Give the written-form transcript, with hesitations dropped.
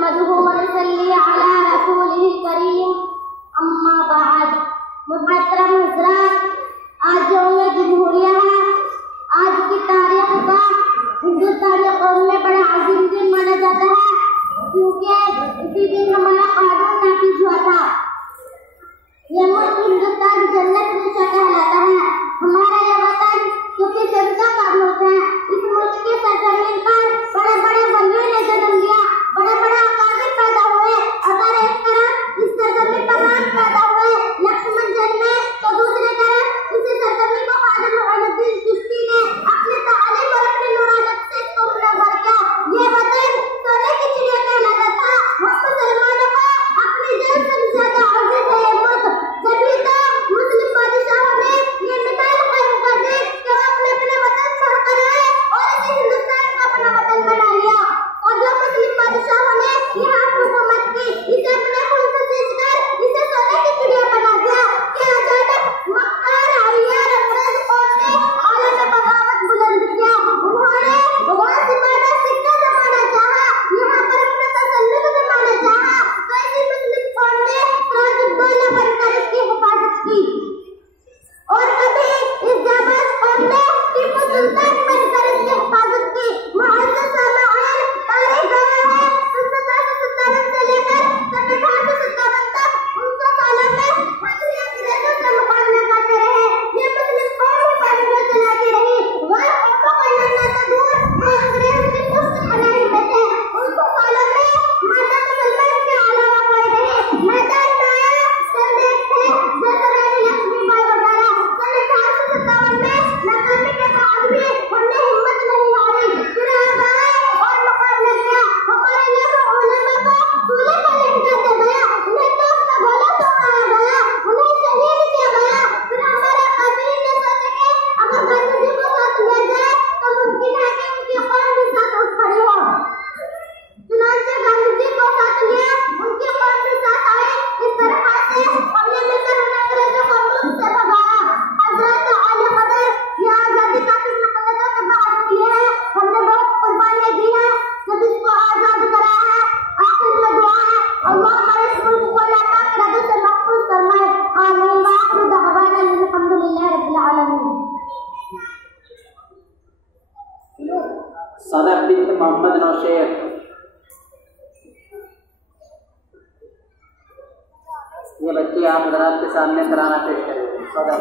नहमदुहु व नसल्ली अला रसूलिल करीम, अम्मा बाद। मुहतरम हज़रात, आज यौम जमहूरिया है। आज की तारीख का हिंदुस्तानी कौम में बड़ा अजीम दिन माना जाता है, क्योंकि इसी दिन हमारा कानून नाफिज हुआ था। ये मुल्क हिंदुस्तान जन्नत में कहलाता है। हमारा यह वतन सुखी जनता का मुल्क है। इस मुल्क की सरजमीन पर बड़े बड़े वलियों ने जन्म लिया, बड़े बड़े अकाबिर पैदा हुए। अगर एक तरफ इस सरजमीन पर राम पैदा हुए, लक्ष्मण जन्मे, तो दूसरी तरफ इसी सरजमीन को ख्वाजा मुइनुद्दीन चिश्ती ने अपने तालीम और अपनी नूरानियत से इसको मुनव्वर किया। ये वतन सोने की चिड़िया कहलाता था। हम मुसलमानों को अपनी जान से ज्यादा अजीज है ये मुल्क। जभी तो मुस्लिम बादशाहों ने ये मिसाल कायम कर दी कि वो अपने अपने वतन छोड़कर आए और इसे हिंदुस्तान को अपना वतन बना लिया। और जो मुस्लिम बादशाहों ने यहाँ हुकूमत की, इसे अपने खून से सींचकर इसे सोने की चिड़िया बना दिया। क्या अचानक मक्कार आलियार अंग्रेज कौम ने आलम बगावत बुलंद किया। उन्होंने वासिमाना सिक्का जमाना चाहा, यहाँ पर अपना तसल्लुत जमाना चाहा, तो ऐसी मुस्लिम कौम ने सिराजुद्दौला बनकर इसकी हिफाजत की। और कभी इस जाबाज कौम ने टीपू सुल्तान बनकर इसकी हिफाजत की। मुअज़्ज़ज़ सामईन, तारीख गवाह है 1757 से लेकर 1857 तक 19 सालों में मुस्लिम अंग्रेजों से मुकाबला करते रहे। ये मुस्लिम कौम ही पाबंदियां चलाती रही। वह कौमों को लड़ना तो दूर, वो अंग्रेज की पुष्ट पनाही में थे। 19 सालों में माता मुसलमान के अलावा कोई नहीं मैदान में आया। संदेश थे जैसे रानी लक्ष्मीबाई वगैरह। सन 1857 में नाकामी के बाद भी हमने हिम्मत नहीं हारी, फिर आगे आए और मुकाबला किया। हमारे लाखों उलमा को दूल्हे का लटकाया गया, उन्हें तोप का गोला तो मारा गया, उन्हें शहीद किया गया। फिर हमारे अमीर ने सोचा कि अगर गांधी को साथ ले जाए तो मुमकिन है कि उनकी कौम भी साथ उठ खड़ी हो। चुनांचे गांधी जी को साथ लिया, उनकी कौम भी साथ आई। इस तरह से हमने मिलकर उन अंग्रेजों को मुल्क से भगाया। हज़रत आली कदर ये आजादी काफी मुश्किलों के बाद मिली है। हमने बहुत कुर्बानी दी है, जब इसको आजाद कराया है। आखिर में दुआ है अल्लाह हमारे इस मुल्क को नापाक इरादों से महफूज फरमाए। आमीन। व आखिरु दअवाना अल्हम्दुलिल्लाहि रब्बिल आलमीन। सदर बिन्त मोहम्मद नौशेर, ये बच्चे आप हज़रात के सामने तराना पेश करेंगे। सदर